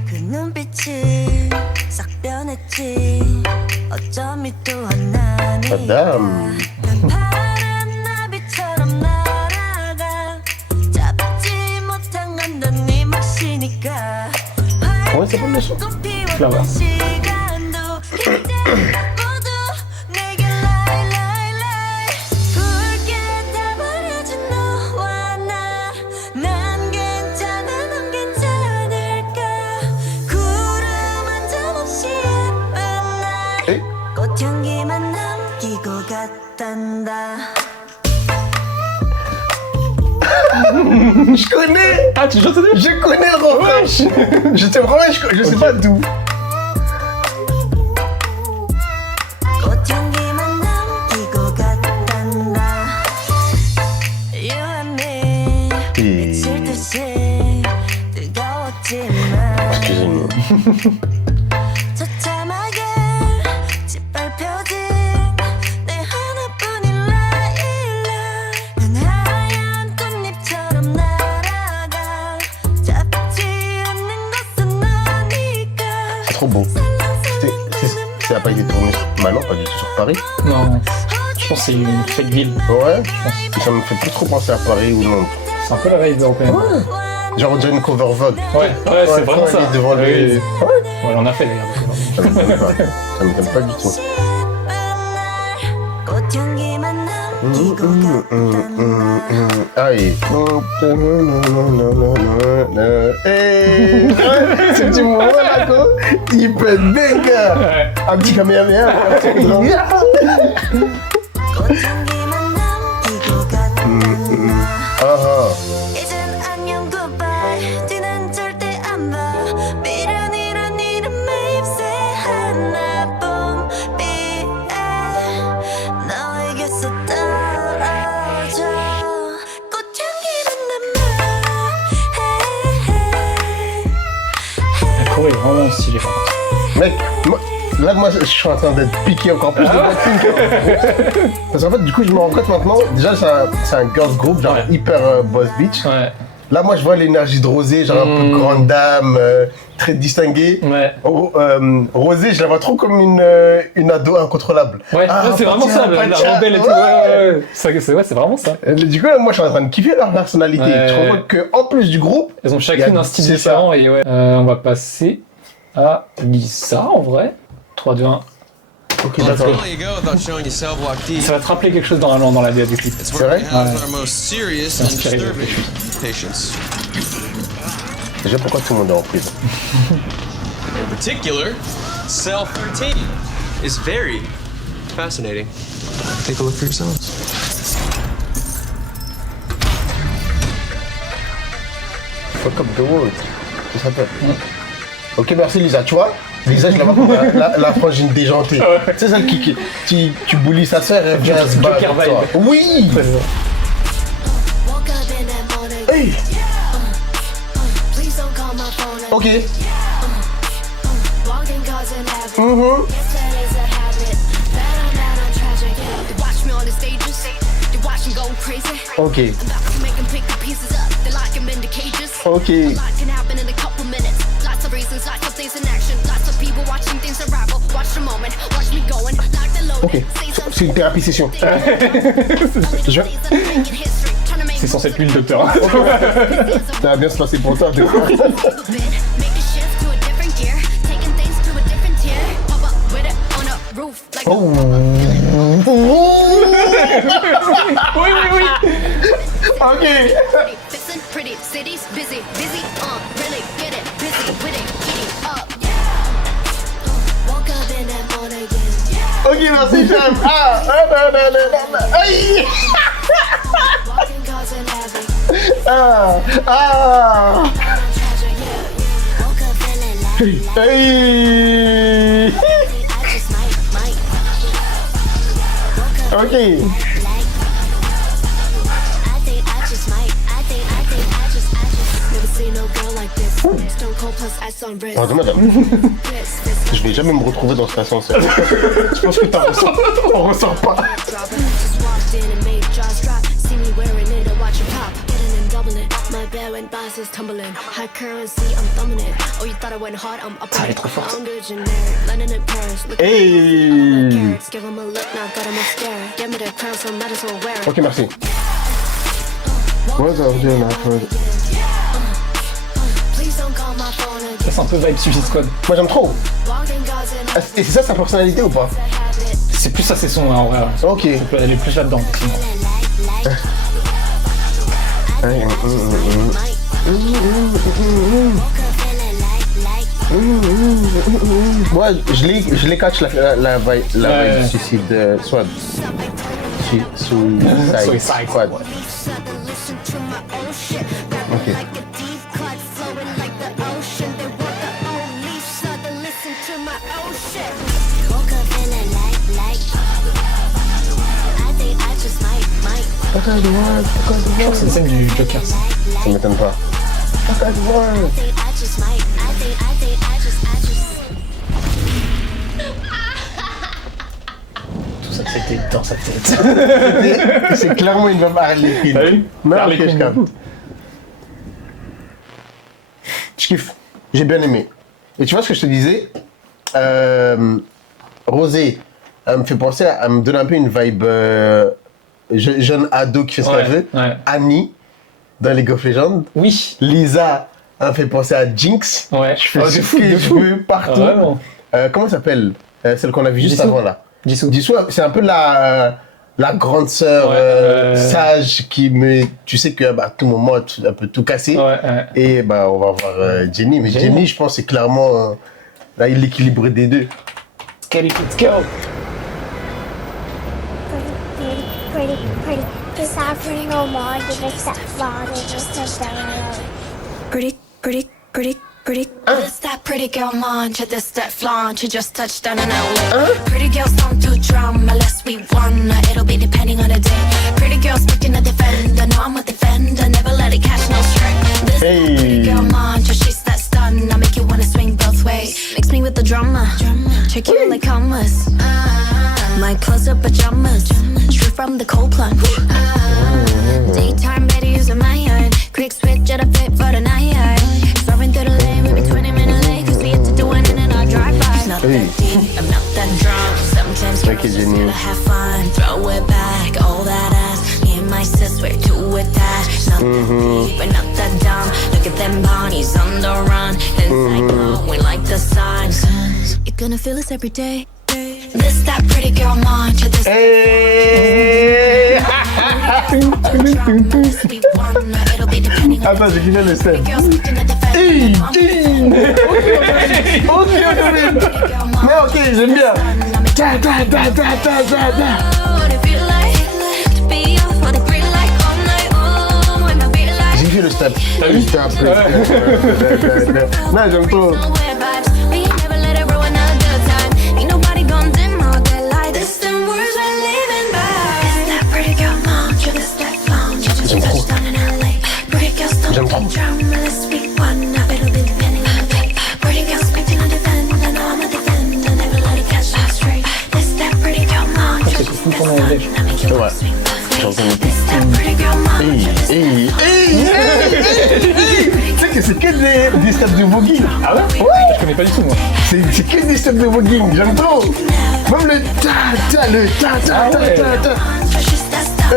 그 눈빛이 싹 변했지 어쩜 이 또한 나니까 Madame. 난 파란 나비처럼 날아가 잡지 못한 건 넌 네 몫이니까 Comment ça s'appelle le son? Flower. 시간도 이제 모두 내게 lie lie lie 붉게 다 버려진 너와 나난 괜찮아 넌 괜찮을까 구름 한 점 없이 예쁜 에이? 날 꽃향기만 남기고 갔단다 Je connais! Ah, tu chantes dessus? Je connais le refrain! Je sais vraiment, je sais pas d'où. 꽃향기만 남기고 갔단다 You and me 미칠 듯이 뜨거웠지만 Excusez-moi. 처참하게 짓밟혀진 내 하나뿐인 라일락 난 하얀 꽃잎처럼 날아가 잡지 않는 것은 너니까 C'est trop beau. Ça n'a pas été tourné maintenant, pas du tout sur Paris. Non, je pense que c'est une fake ville. Ouais, ça me fait plus trop penser à Paris ou non. C'est un peu la vibe européenne. Genre on dirait une cover Vogue. Ouais, c'est vraiment quand ça. il est devant Oui, les. oui. Ouais, on en a fait d'ailleurs. Ça m'étonne pas. Ça m'étonne pas du tout. 꽃향기만 남기고 갔단다 Aïe. Ce petit moment là, quoi. Il peut être banger. Ouais. Un petit kamehameha. 꽃향기만 남기고 갔단다 Ah 이젠 안녕 goodbye 뒤는 절대 안 봐 미련이란 이름의 잎새 하나뿐비에 너에게서 떨어져 꽃향기만 La Corée est vraiment stylée. par contre. Mec, moi je suis en train d'être piqué encore plus de Blackpink. Parce qu'en fait, du coup, je me rends compte maintenant, déjà c'est un girls group, genre Ouais. hyper boss bitch. Ouais, Là, moi je vois l'énergie de Rosé, genre un peu grande dame, très distinguée. ouais. Rosé, je la vois trop comme une ado incontrôlable. Ouais, Ah, ouais, c'est vraiment Patia, ça, la Patia, rebelle et tout. Ouais. C'est vraiment ça. Du coup, moi je suis en train de kiffer leur personnalité. Ouais. Je me rends compte qu'en plus du groupe, Elles ont chacune Il y a- un style c'est différent et ouais. On va passer à Lisa en vrai. 3, 2, 1. ok, Well, d'accord. there you go without showing yourself walk deep. Ça va te rappeler quelque chose normalement dans la DA du clip. It's C'est where vrai? we have Ouais. our most serious C'est and inspiré de disturbing quelque patients. Déjà, pourquoi tout le monde est en prison? In particular, cell 13 is very fascinating. Take a look for yourselves. Fuck up the world. Ça s'appelle. Ok, merci Lisa. Tu vois, Lisa, je la vois comme la frangine déjantée. Tu sais, celle qui tu bullies sa sœur, elle vient se battre. Joker pour toi. vibe. Oui! Woke up in that morning Hey! please don't call my phone Ok. walked in cars and habit yesterday's a habit bad I'm tragic they watch me on the stages they watch them go crazy Ok. about to make them pick the pieces up they lock them into cages Ok. a lot can happen in a couple minutes lots of reasons lots of things in action lots of people watching things unravel watch the moment watch me going lock the load Ok. C'est une thérapie session. Je- C'est censé être lui le docteur. Ça va bien se passer pour toi. Make a shift to a different gear. Take Oh. Oui. Ok. Listen, pretty cities, busy, really get it, busy with it, keep up. Woke up in that morning again. Ok, merci, Cham. Aïe. Walking cars and having. Woke up feeling like Aïe. I just might. Woke up Ok. like. I just never seen no girl like this. Stone cold plus ice on wrist. Pardon, madame. Je vais jamais me retrouver dans cet ascenseur. Je pense que on ressort pas. Just walked in and made jaws drop. See me wearing it and watch it pop. Getting and doubling it. My bed went bosses tumbling. High currency, I'm thumbing it. Oh, you thought I went hard? I'm up elle in est it. trop forte. I'm good generic. London and Paris. Look Hey. carrots. Give him a look, now got him a stare. Give me the crown, so might as well wear it. Ok, merci. What's up, doing that? Please don't call my phone again. Ça, c'est un peu vibe Suicide Squad. Moi, j'aime trop. Walking cars and Et c'est ça sa personnalité ou pas? habit. C'est plus ça, c'est son en vrai. Ok. Elle est plus là-dedans. Sinon. Moi, je les catch la vibe Ouais. du Suicide Squad. Suicide Squad. Ok. Je crois que c'est une scène du Joker. Ça. Ça m'étonne pas. Tout ça, c'était dans sa tête. C'est clairement une vibe Harley Quinn. Ah oui? Mais Harley ok, je Quinn. capte. Je kiffe. J'ai bien aimé. Et tu vois ce que je te disais? Rosé, elle me fait penser, elle me donne un peu une vibe jeune ado qui fait ce qu'elle veut. Ouais. Annie, dans League of Legends. Oui. Lisa, elle me fait penser à Jinx. Ouais. Je fais Oh, ce de fou, que de je fou. veux partout. Ah, vraiment. Comment elle s'appelle? Celle qu'on a vue juste Jisoo. avant là. Jisoo. Jisoo, c'est un peu la grande sœur sage qui me... Tu sais qu'à tout moment, elle peut tout casser. Ouais. Et bah, on va voir Jenny. Mais Jenny. Jenny, je pense, c'est clairement là, l'équilibre des deux. Let's go. Pretty. Just offering no more, you just step forward, you just step down. Pretty. This that pretty girl munch, this that flaunt, you just touched down in LA. Pretty girls don't do drama unless we wanna, it'll be depending on the day. Pretty girls picking a defender, no I'm a defender, never let it catch no string. This Hey. pretty girl munch, she's that stun, I make you wanna swing both ways. Mix me with the drama, check you like commas. My close-up pajamas, straight from the cold plunge. Daytime better using my iron, quick switch at a fit for the night. Swerving through the lane, we be 20 minutes late, cause we get to doing it in our drive-by. Not Hey. that deep, I'm not that drunk. Sometimes Thank you, girls just Jenny. gotta have fun, throw it back, all that ass. Me and my sis, we're too attached. Not that deep, but not that dumb. Look at them bodies on the run. Inside glowing like the sun. You're gonna feel this every day. This that pretty girl mantra, this Hey. we wanna, it'll be depending on Attends, j'ai kiffé le step. girls looking at the fan. Ok, mais ok, j'aime bien. Da, da, da, da, da, da, da. What it feel like to be off on the grid like all night. Oh, when I feel like J'ai kiffé le step. T'as Le vu? step. Non, j'aime trop. nowhere vibes. We ain't never let it ruin a good time. Ain't nobody gonna dim all that light. This them words we're living by. It's that pretty girl mantra, this that lounge. Just J'aime trop. touched down in LA. Pretty girls J'aime don't trop. do drama unless we wanna. It'll be depending on the day. Pretty girls picking a defender, no I'm a defender. Never let it catch us straight. This that pretty girl mantra. C'est tout le temps en anglais. C'est vrai. J'entends le This that pretty girl mantra. Tu sais que c'est que des steps de voguing. Ah ouais? Je connais pas du tout, moi. C'est que des steps de voguing, j'aime trop. Même le ta, le ta. She's that stuff.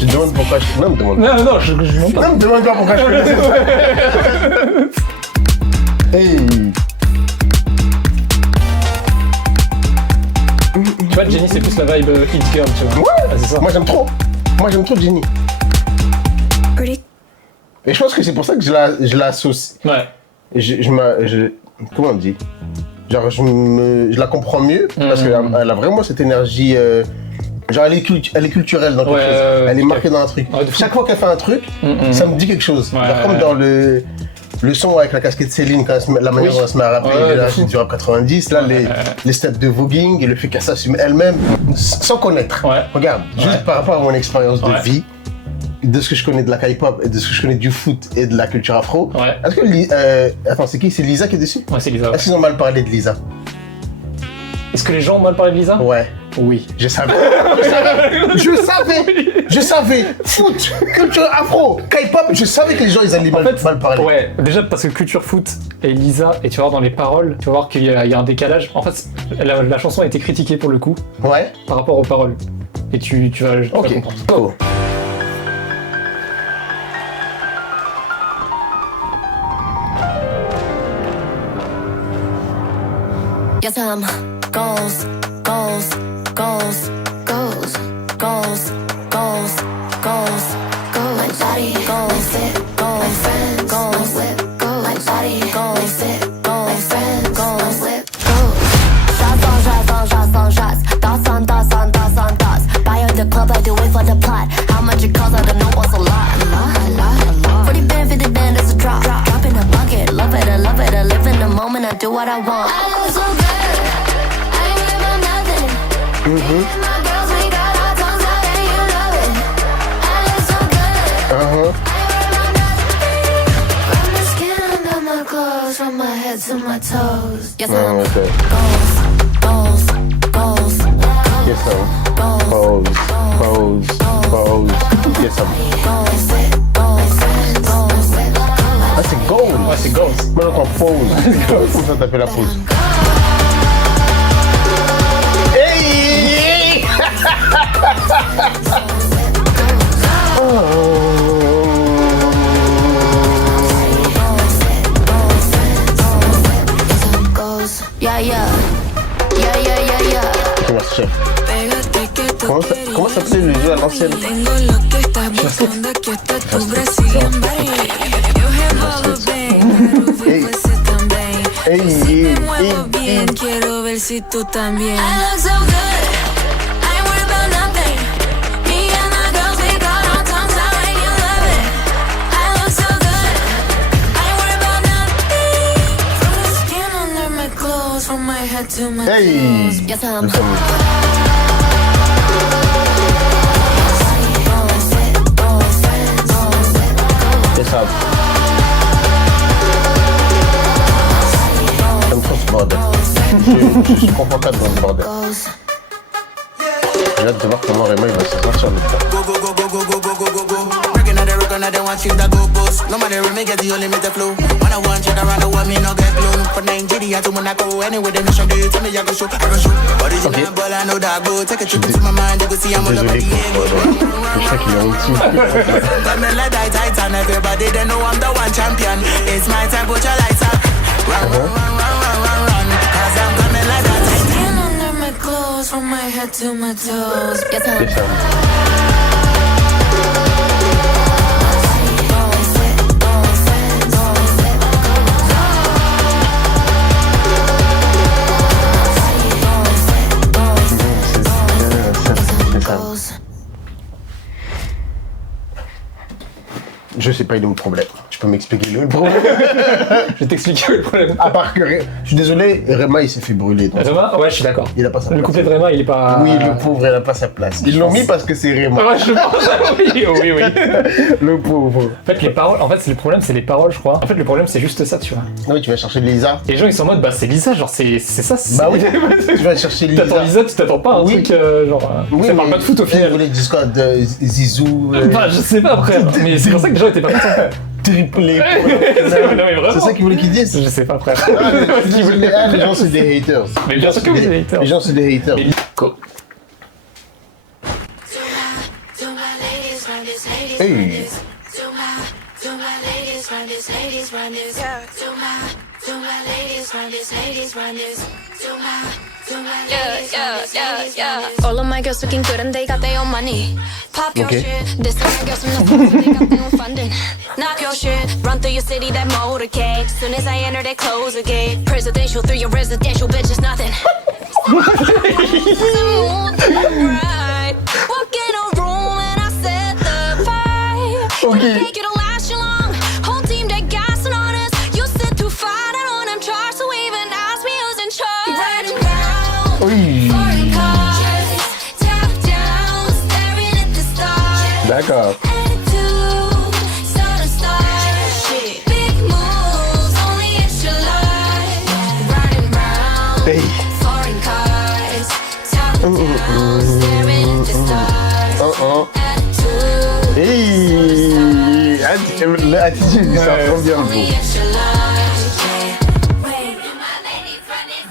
Je demande pourquoi je... Non, me demande pas. Non, je demande pas. Non, me demande pas pourquoi je connais ça. Hey. Jenny, c'est plus la vibe It Girl, tu vois. Ouais, Ah, c'est ça. Moi j'aime trop Jenny. Pretty. Et je pense que c'est pour ça que je l'associe. Ouais. Comment on dit? Genre, je la comprends mieux parce qu'elle a vraiment cette énergie. Genre, elle est culturelle dans quelque chose. Elle est marquée dans un truc. Ouais, de fou. Chaque fois qu'elle fait un truc, ça me dit quelque chose. Ouais, Genre, comme dans le son avec la casquette Céline, quand la manière dont elle se met à rapper, Ouais, l'énergie du rap 90, là, les steps de voguing et le fait qu'elle s'assume elle-même sans connaître. Ouais. Regarde, juste par rapport à mon expérience de Ouais. vie, de ce que je connais de la K-pop et de ce que je connais du foot et de la culture afro. Ouais. Est-ce que attends, c'est qui? C'est Lisa qui est dessus? Ouais, c'est Lisa. Est-ce qu'ils ont mal parlé de Lisa? Est-ce que les gens ont mal parlé de Lisa? Ouais. Oui. Je savais. Je savais. Foot, culture afro, K-pop, je savais que les gens ils allaient mal parler. Ouais, déjà parce que culture foot et Lisa, et tu vas voir dans les paroles, tu vas voir qu'il y a un décalage. En fait, la chanson a été critiquée pour le coup Ouais. par rapport aux paroles. Et tu vas Ok. comprendre. Go. Yes, I'm goals, goals, goals, goals, goals, goals, goals, goals. My body goals, goals, my friends goals, goals. My body goals, goals, my friends goals, goals. Shots on shots on shots on shots. Thoughts on thoughts on thoughts on thoughts. Buy out the club, I do it for the plot. How much it costs, I don't know what's a lot. 40 band, 50 band, it's a drop. Drop in a bucket, love it, I love it. I live in the moment, I do what I want. I look so good. My girls, we got our tongues out and you love it. I look so good. From my skin under my clothes, from my head to my toes. Yes, I'm Okay. goals, goals, goals, Yes, I'm. Pose. Yes, I'm. goals, goals, goals. Ah, c'est gold. Ouais, c'est Ghost. Moi j'entends pause. Comment ça t'appelle la pause? Hey! Goals. Yeah, yeah. Yeah, yeah, yeah, yeah. Ok, merci chef. Comment ça s'appelait le jeu à l'ancienne? Tengo lo que estás buscando, aquí está tu Brazilian body. Eu revolo bem, quero ver você também. Si me muevo bien, quiero ver si tú también. I look so good, I ain't worried about nothing. Me and the girls, we got our tongues out and you love it. I look so good, I ain't worried about nothing. From the skin under my clothes, from my head to my Hey! toes. Yes, I'm Nous sommes. C'est ça. J'aime trop ce bordel. Je suis confortable dans ce bordel. goals. J'ai hâte de voir comment Rema il va se sortir de ça. Go, go, go, go, go, go, go, go, go, go. Breaking out the record, now they want you to go boost. No matter if me get the only the flow. When I want check around the world, me no get blown. From Nigeria to Monaco, anyway, the mission day, tell me I go show, I go show. Original ball, I know that go. Take a trip into my mind, you go see I'm all about Désolé the pour je sais qu'il est en dessous. Coming like that titan, everybody they know I'm the one champion. It's my time, put your lights up. Run, run, run, run, run, run, run. Cause I'm coming like that titan. Skin under my clothes, from my head to my toes. Yes, I'm C'est ça. C'est ça. goals. Je sais pas, il est où le problème. Tu peux m'expliquer le problème? Je vais t'expliquer le problème. À part que, je suis désolé, Rema il s'est fait brûler. donc Rema, ouais, je suis d'accord. il a pas sa Le place. couplet de Rema, il est pas. Oui, le pauvre, il a pas sa place. Ils l'ont mis parce que c'est Rema. Ouais, je pense. Oui, oui, oui. Le pauvre. En fait, les paroles, en fait, c'est le problème, c'est les paroles, je crois. En fait, le problème, c'est juste ça, tu vois. Oui, tu vas chercher Lisa. Et les gens, ils sont en mode, bah, c'est Lisa, genre, c'est ça. Bah oui, tu vas chercher Lisa. T'attends Lisa, tu t'attends pas à un Oui. truc, genre. Ça parle mais pas de foot au Elle final. voulait du squad de Zizou. Enfin, je sais pas après, mais c'est pour ça que les gens étaient pas contents. Triplé. Non, mais vraiment. C'est ça qu'ils voulaient qu'ils disent. Je sais pas après. Les gens, c'est des haters. Mais bien sûr que c'est des haters. Les gens, c'est des haters. Mais Go. Hey. All of my girls looking good and they got their own money. Pop your Okay. shit. This time my girls from the front, they got their own funding. Knock your shit. Run through your city, that motorcade. Soon as I enter, they close the gate. Presidential through your residential, bitch, it's nothing. Walk in a room and I set the vibe. Okay. Make it last you long. Whole team that gassing on us. You sit through fighting on them charts, so even ask me who's in charge. Riding round, Oui. foreign cars, top down, staring at the stars. D'accord. Attitude, southern stars. Big moves, only it's your life. Riding round, Hey. foreign cars, top down, staring at the stars. Attitude, Hey. L'attitude, ça Ouais. trop bien. only it's your life. Wait,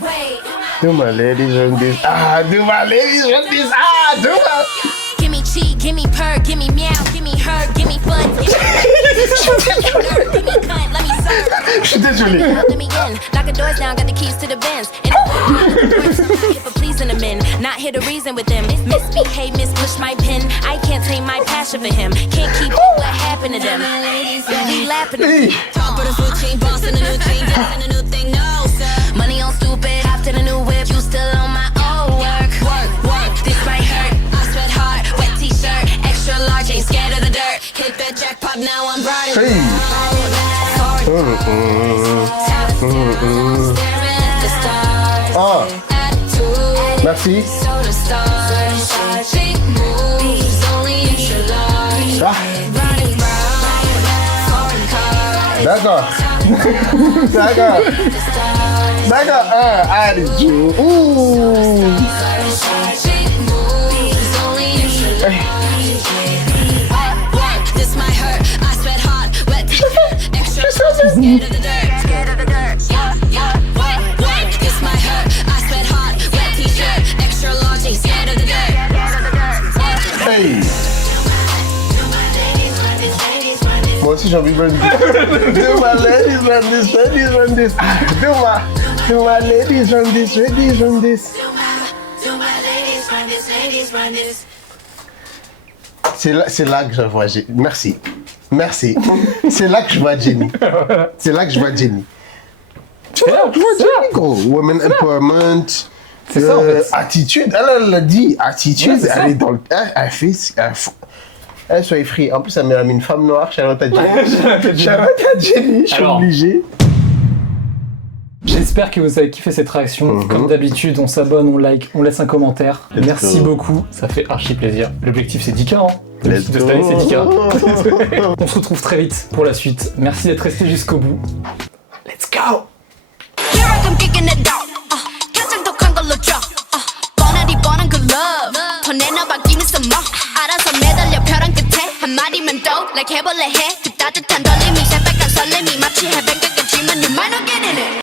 wait. Do my ladies run this. Ah, do my ladies run this. Ah, do my. Give me cheek, give me purr, give me meow, give me hurt, give me fun, give me cunt, let me serve. Je suis désolé. Let me in, knock the doors down, got the keys to the Benz. And if for pleasing the men, not here to reason with them. Misbehave, mispush my pen. I can't tame my passion for him. Can't keep up what happened to them. We laughing at Hey. Top of the food chain, boss in a new chain, yes, in a new thing, no, sir. Money on stupid, after the new whip, you still on my old work. Work, this might hurt. I sweat hard, wet t-shirt, extra large, ain't scared of the dirt. Hit that jackpot, now I'm riding. Hey. Staring at the stars. Ah, Attitude, merci. so the stars. Big moves, only it's your life. Ah, Riding round, foreign cars. d'accord. D'accord. D'accord. Ah, attitude. Ouh. Big moves, only it's your life. Work, this might hurt. I sweat hard, wet t-shirt, extra large, scared of the dirt. Scared of the dirt. Work, this might hurt. I sweat hard, wet t-shirt, extra large, ain't scared of the dirt. Hey. Moi aussi j'ai envie de run this. Do my ladies run this, ladies run this. Ah, do my ladies run this, ladies run this. C'est là que je vois Jenny. Merci. C'est là que je vois Jenny. C'est là que je vois Jenny. Tu vois Jenny, gros. Women empowerment. C'est ça, en fait. Attitude. Elle l'a dit. Attitude. Ouais, c'est ça. Elle est dans le. Elle fait. Elle soit free. En plus, elle m'a mis une femme noire. Charlotte à Jenny. Charlotte à Jenny. Je suis Alors. obligé. J'espère que vous avez kiffé cette réaction. Comme d'habitude, on s'abonne, on like, on laisse un commentaire. Let's Merci go. beaucoup, ça fait archi plaisir. L'objectif c'est 10K, hein. Let's De cette année, c'est 10K. go. On se retrouve très vite pour la suite. Merci d'être resté jusqu'au bout. Let's go! Here I come kicking it down. 가장 독한 걸로 drop. 뻔하디 뻔한 그 love. 더 내놔봐기는 some more. 알아서 매달려 벼랑 끝에 한 마디만 더 like 해볼래 해. 그 따뜻한 떨림이 새빨간 설렘이 마치 해변가